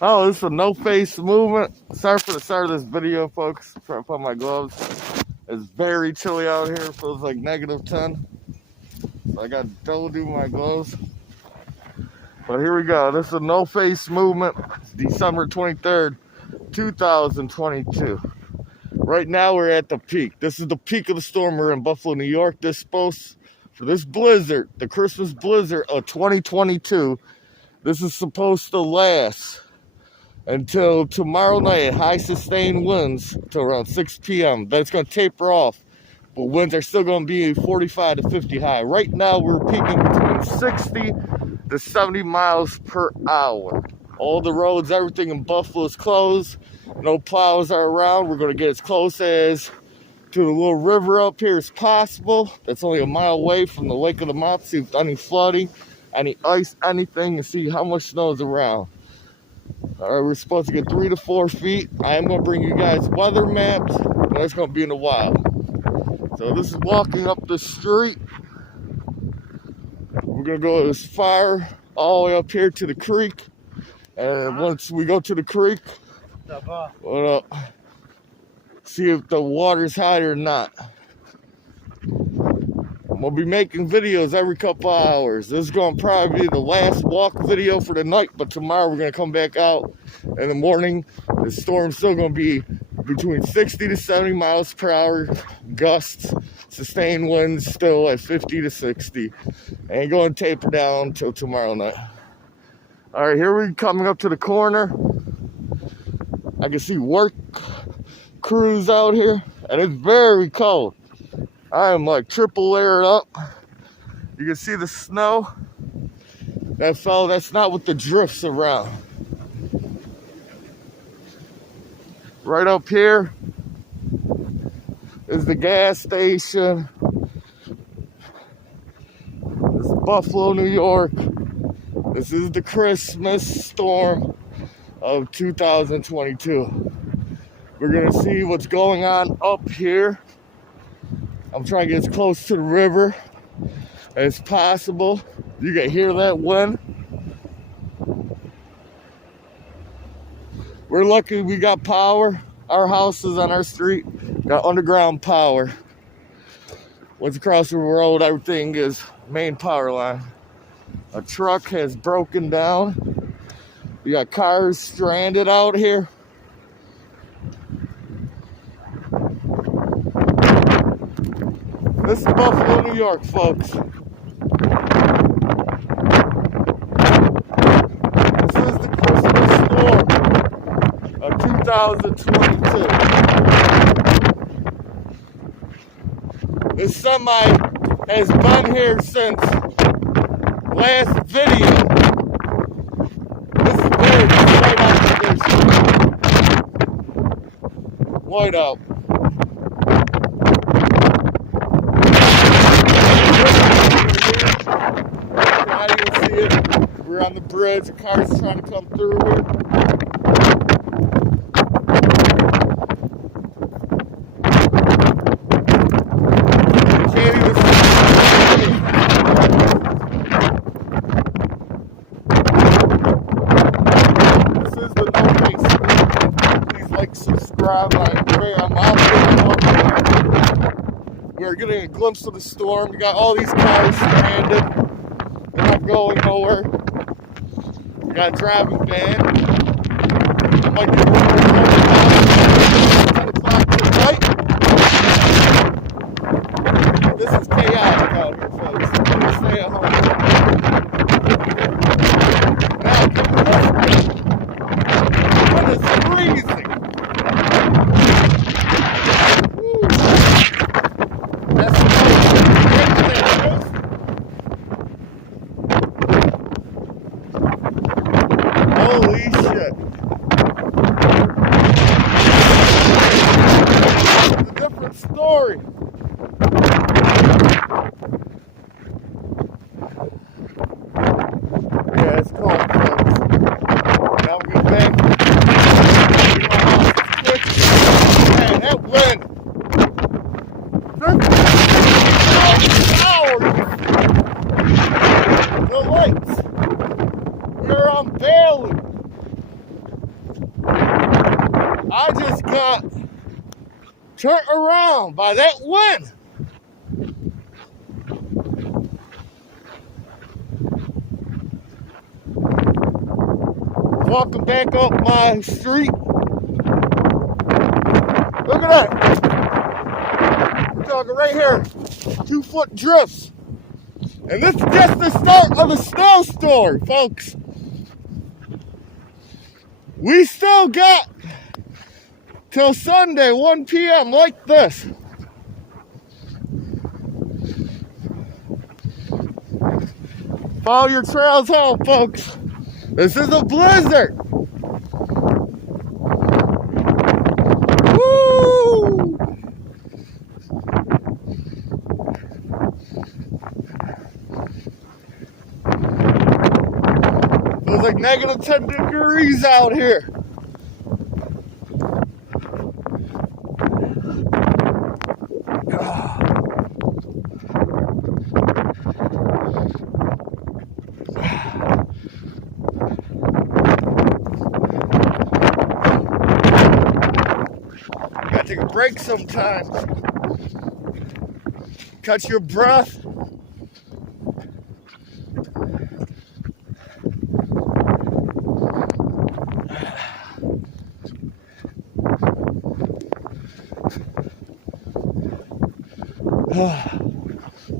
Oh, this is a no-face movement. Sorry for the start of this video, folks. I'm trying to put my gloves. It's very chilly out here. It feels like -10. So I got to double do my gloves. But here we go. This is a no-face movement. It's December 23rd, 2022. Right now we're at the peak. This is the peak of the storm. We're in Buffalo, New York. This is supposed, for this blizzard, the Christmas blizzard of 2022, this is supposed to last until tomorrow night. High sustained winds till around 6 p.m. Then it's going to taper off, but winds are still going to be 45 to 50 high. Right now we're peaking between 60 to 70 miles per hour. All the roads, everything in Buffalo is closed. No plows are around. We're going to get as close as to the little river up here as possible. That's only a mile away from the Lake of the Mouth. See if any flooding, any ice, anything, and see how much snow is around. All right, we're supposed to get 3 to 4 feet. I am going to bring you guys weather maps, but that's going to be in a while. So this is walking up the street. We're going to go as far, all the way up here to the creek. And once we go to the creek, we'll see if the water's high or not. We'll be making videos every couple hours. This is going to probably be the last walk video for the night, but tomorrow we're going to come back out in the morning. The storm's still going to be between 60 to 70 miles per hour gusts, sustained winds still at 50 to 60. Ain't going to taper down till tomorrow night. All right, here we're coming up to the corner. I can see work crews out here, and it's very cold. I am like triple layered up. You can see the snow that fell. That's not what the drifts around. Right up here is the gas station. This is Buffalo, New York. This is the Christmas storm of 2022. We're gonna see what's going on up here. I'm trying to get as close to the river as possible. You can hear that wind. We're lucky we got power. Our houses on our street got underground power. Once across the road, everything is main power line. A truck has broken down. We got cars stranded out here. This is Buffalo, New York, folks. This is the Christmas storm of 2022. This semi has been here since last video. This is very whiteout condition. Whiteout. We're on the bridge, the car's trying to come through here. You can't even see. This is the No Face. Please like, subscribe. I'm out there. We're getting a glimpse of the storm. We got all these cars stranded. They're not going nowhere. We got a driving van. I might get one more 10 o'clock tonight. This is chaotic out here, folks. Please stay at home. Now, it is freezing. Woo. That's the holy shit. story. Yeah, it's cold, folks. Now we're gonna back. Man, that wind. 50 hours. The lights. We're on Bailey. I just got turned around by that wind. Walking back up my street. Look at that. I'm talking right here. 2-foot drifts. And this is just the start of the snowstorm, folks. We still got till Sunday, 1 p.m. like this. Follow your trails home, folks. This is a blizzard. Woo! Feels like negative 10 degrees out here. Gotta take a break sometimes. Catch your breath.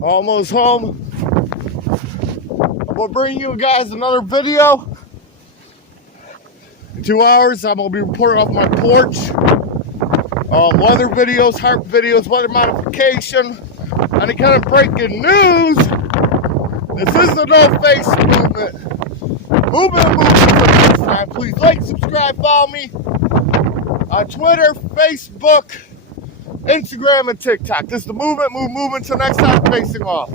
Almost home. I'm gonna bring you guys another video. In 2 hours, I'm gonna be reporting off my porch. Weather videos, haarp videos, weather modification, any kind of breaking news. This is the No Face movement. Movement for this time. Please like, subscribe, follow me on Twitter, Facebook, Instagram, and TikTok. This is the movement. Move movement. Till next time, facing off.